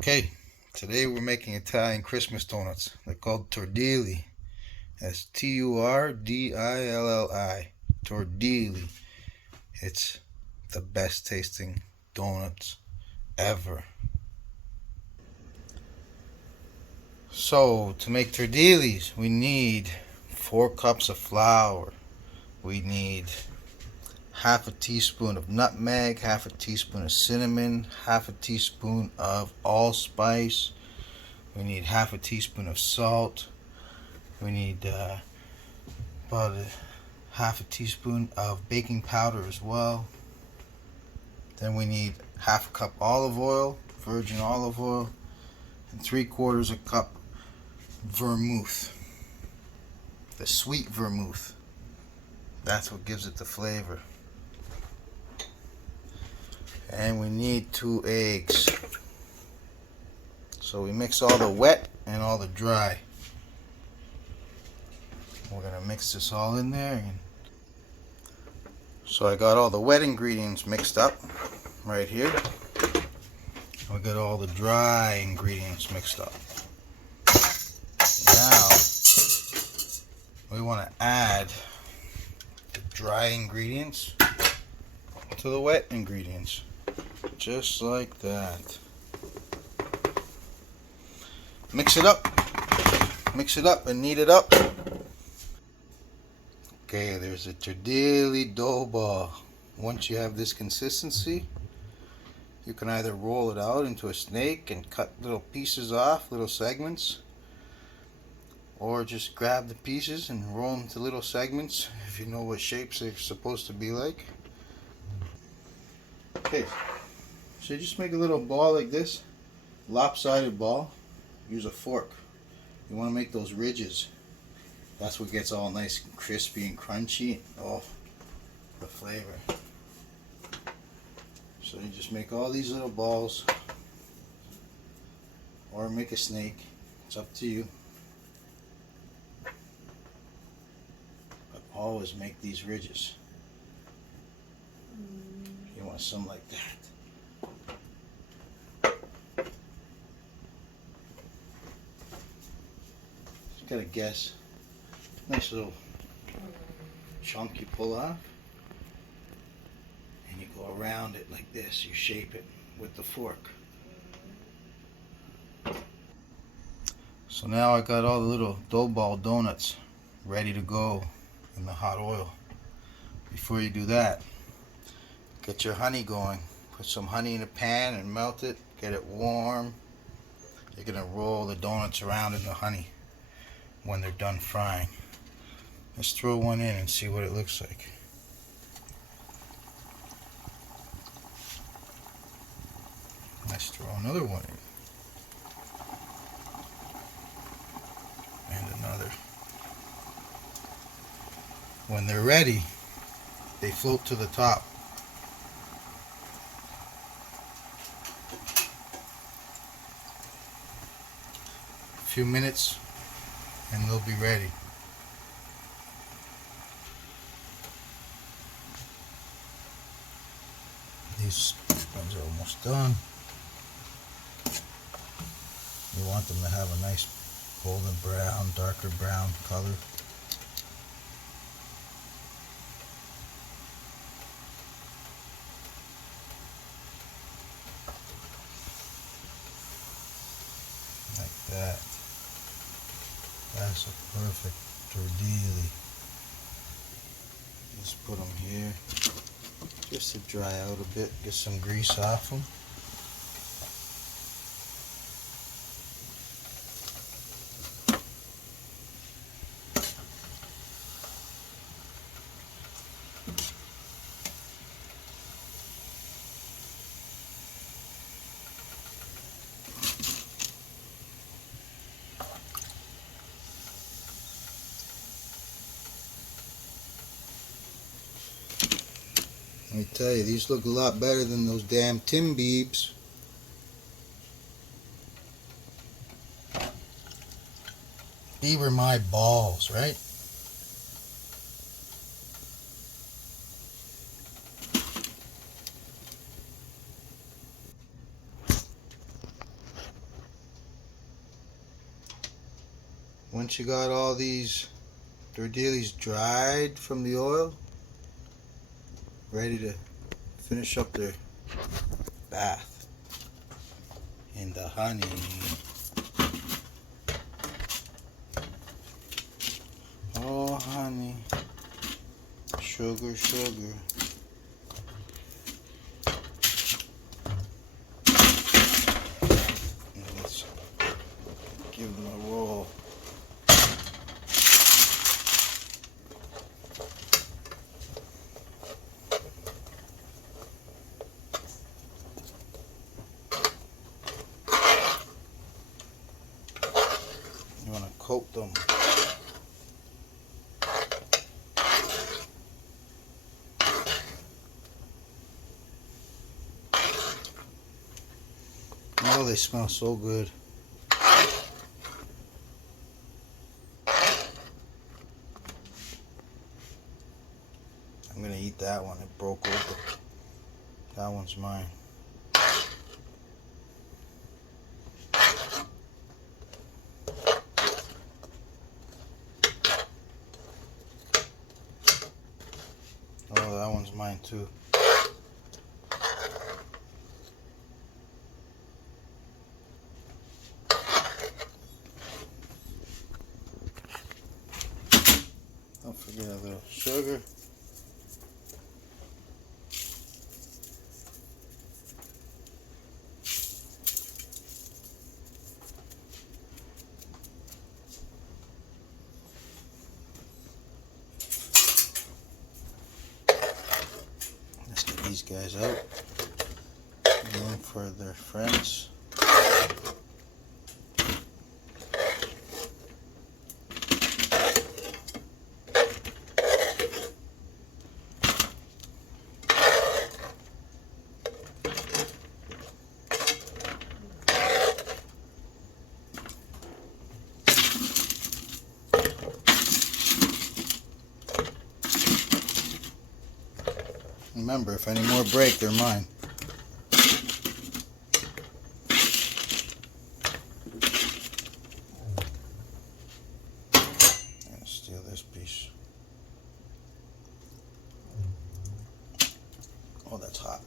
Okay, today we're making Italian Christmas donuts. They're called Turdilli. That's Turdilli. Turdilli. It's the best tasting donuts ever. So, to make Turdillis, we need 4 cups of flour. We need half a teaspoon of nutmeg, half a teaspoon of cinnamon, half a teaspoon of allspice. We need half a teaspoon of salt. We need about half a teaspoon of baking powder as well. Then we need half a cup olive oil, virgin olive oil, and 3/4 a cup vermouth. The sweet vermouth. That's what gives it the flavor. And we need 2 eggs. So we mix all the wet and all the dry. We're gonna mix this all in there. So I got all the wet ingredients mixed up right here. We got all the dry ingredients mixed up. Now we want to add the dry ingredients to the wet ingredients, just like that. Mix it up and knead it up. Okay, there's a Turdilli dough ball. Once you have this consistency, you can either roll it out into a snake and cut little pieces off, little segments, or just grab the pieces and roll them into little segments if you know what shapes they're supposed to be like. Okay, so you just make a little ball like this, lopsided ball. Use a fork. You want to make those ridges. That's what gets all nice and crispy and crunchy. Oh, the flavor. So you just make all these little balls, or make a snake. It's up to you. But always make these ridges. You want some like that. Just gotta guess. Nice little chunk you pull off, and you go around it like this. You shape it with the fork. So now I got all the little dough ball donuts ready to go in the hot oil. Before you do that, get your honey going. Put some honey in a pan and melt it. Get it warm. You're gonna roll the donuts around in the honey when they're done frying. Let's throw one in and see what it looks like. Let's throw another one in. And another. When they're ready, they float to the top. A few minutes and they'll be ready. These ones are almost done. You want them to have a nice golden brown, darker brown color. Like that. That's a perfect Turdilli. Let's put them here just to dry out a bit, get some grease off them. Let me tell you, these look a lot better than those damn Tim Biebs. These were my balls, right? Once you got all these turdillis dried from the oil, ready to finish up their bath in the honey. Oh, honey. Sugar, sugar. Let's give them a roll. You want to coat them. Oh, they smell so good. I'm gonna eat that one. It broke open. That one's mine. Oh, that one's mine too. Don't forget a little sugar. Let's get these guys out. Room for their friends. Remember, if any more break, they're mine. I'm gonna steal this piece. Oh, that's hot.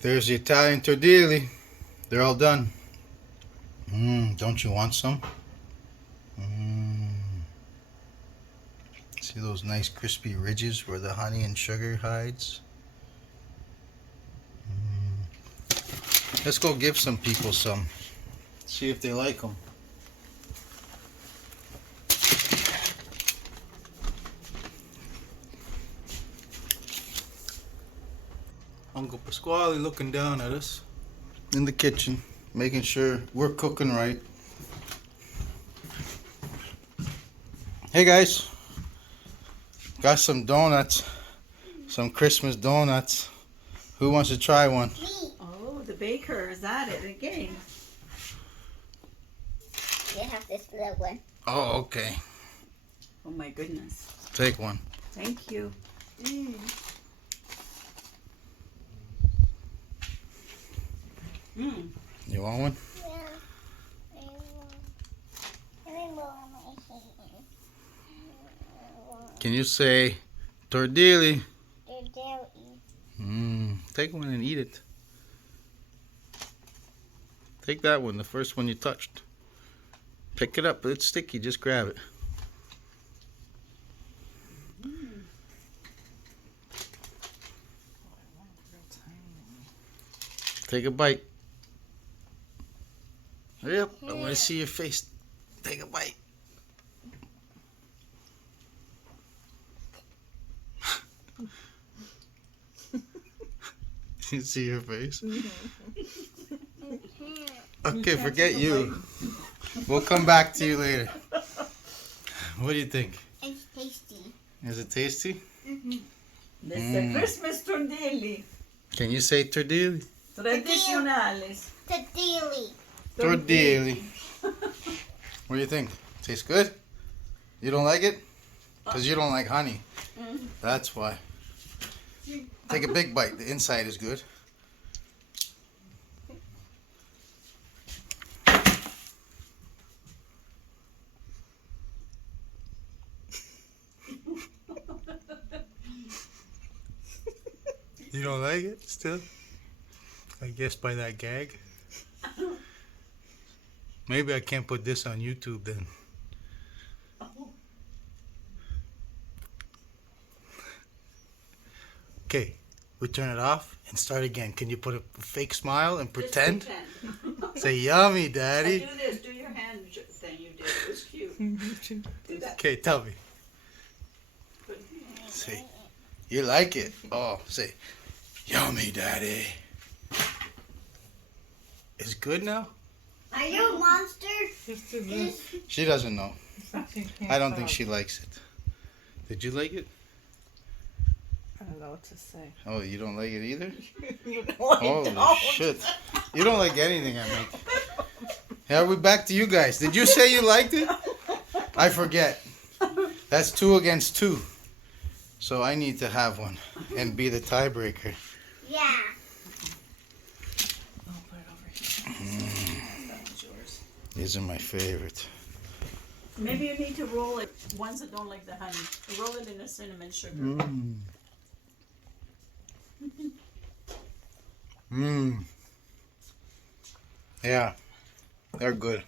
There's the Italian turdilli. They're all done. Don't you want some? See those nice crispy ridges where the honey and sugar hides? Let's go give some people some. See if they like them. Uncle Pasquale looking down at us in the kitchen, making sure we're cooking right. Hey guys, got some donuts, some Christmas donuts. Who wants to try one? Me. Oh, the baker is at it again. You have this little one. Oh, okay. Oh my goodness. Take one. Thank you. You want one? Yeah. Let me blow on my hand. Can you say Turdilli? Turdilli. Take one and eat it. Take that one, the first one you touched. Pick it up, it's sticky, just grab it. Take a bite. Yep, I want to see your face. Take a bite. You see your face? Okay, forget you. We'll come back to you later. What do you think? It's tasty. Is it tasty? This is a Christmas turdilli. Can you say Turdilli? Tradicionales. Turdilli. Turdilli. What do you think? Tastes good? You don't like it? Because you don't like honey. That's why. Take a big bite. The inside is good. You don't like it still? I guess by that gag. Maybe I can't put this on YouTube then. Okay, we turn it off and start again. Can you put a fake smile and pretend? Say yummy, Daddy. Do this. Do your hand thing you did. It was cute. Do that. Okay, tell me. Say, you like it? Oh, say, yummy, Daddy. It's good now? Are you a monster? She doesn't know. I don't think she likes it. Did you like it? I don't know what to say. Oh, you don't like it either? You know I Holy don't. shit. You don't like anything I make. Yeah, we're back to you guys. Did you say you liked it? I forget. That's 2 against 2. So I need to have one and be the tiebreaker. Yeah. I'll put it over here. That one's yours. These are my favorite. Maybe you need to roll it. Ones that don't like the honey. Roll it in a cinnamon sugar. Mmm. Yeah, they're good.